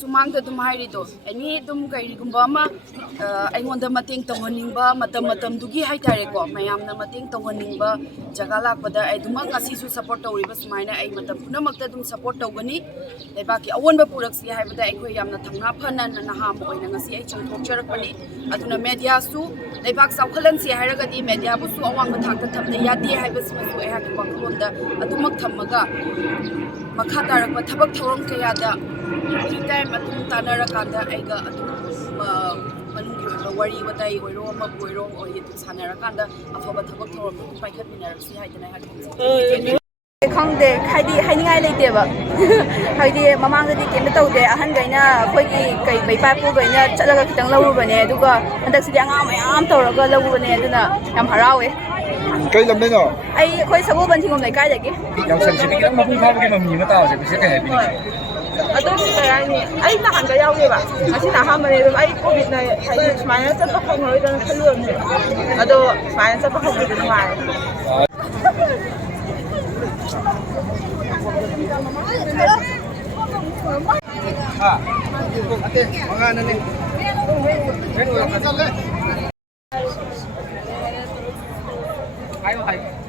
Sumangda dum hairido ani dum kairigumba ma aingonda mateng tawhaningba matam dugi haitare ko mayamna mateng tawhaningba jaga lakpada ai dum ngasi su support tawriba sumaina ai matam punamakta dum support tawgani lebaki awonba puraksi haibada ai yamna thangna phana naha moina ngasi ai changthokcharakpani aduna media su lebak saukhalan si hairagadi media bu su awang thakta thamna yati haibasma su ai haki pakulonda adumak thammaga makha tarakpa thabak thawang kayada time at Tanaracanda, Ega, Manunga, Wari, what I were Roma, Buero, or Sanaracanda, of a Tabactor, by Cabinet, see, I didn't have Kongde, hiding I deva. Heidi, Mamma, the Kento, the Hangana, Quaki, Papu, Chalaka, Lavubane, Duga, and that's the young arm, Toraga, Lavubane, and Harawe. I quite a woman to make I again. Young Sanchiki, I'm talking of Nimata, Aduh saya ni, ay nakanda yaw ni ba? Kasi nahamani dum ay COVID na ay smile sa pakong dan keluar ni. Aduh smile sa pakong itu naman. Ate, manganan ni. Ayo, ayo.